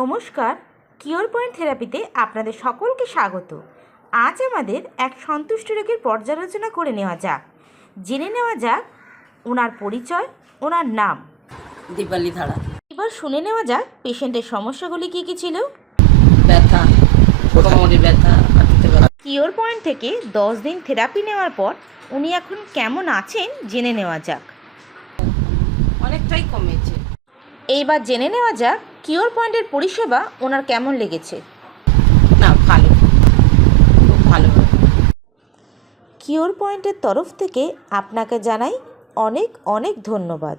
নমস্কার, cure point থেরাপিতে আপনাদের সকলকে স্বাগত। আজ আমাদের এক সন্তুষ্ট রোগীর পর্যালোচনা করে নেওয়া যাক। জেনে নেওয়া যাক ওনার পরিচয়, ওনার নাম। দীপালি ধারা। এবার শুনে নেওয়া যাক পেশেন্টের সমস্যাগুলি কী কী ছিল। ব্যথা, কোমরে ব্যথা, হাঁটুতে ব্যথা। কিওর পয়েন্ট থেকে 10 দিন থেরাপি নেওয়ার পর উনি এখন কেমন আছেন জেনে নেওয়া যাক। অনেকটাই কমেছে। এইবার জেনে নেওয়া যাক কিওর পয়েন্টের পরিষেবা ওনার কেমন লেগেছে। না, ভালো, খুব ভালো। কিওর পয়েন্টের তরফ থেকে আপনাকে জানাই অনেক অনেক ধন্যবাদ।